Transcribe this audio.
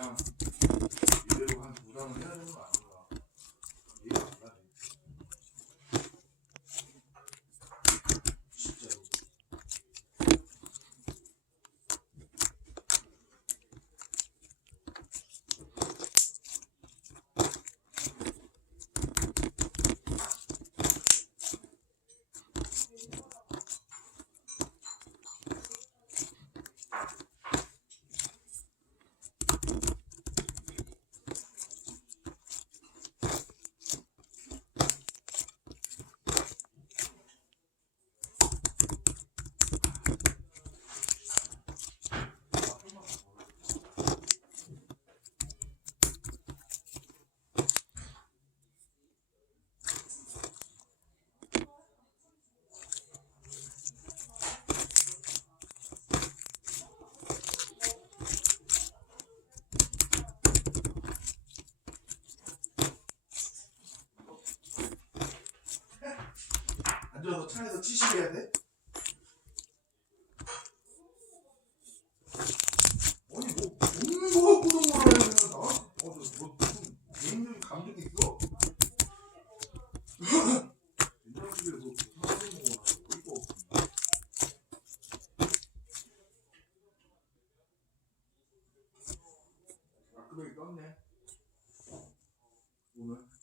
그냥 이대로 한 2달은 해야 되는 거 아닌가? 이해가 안 가네. 진짜로. 앉아서 차에서 치식해야 돼? 아니 뭐 먹는 거 갖고 좀 뭐라 해야 되나? 뭐 무슨 개인적인 감정이 있어? 된장찌개 뭐 사서 먹어라. 어이가 없어. 아, 끄덕이 떴네 오늘.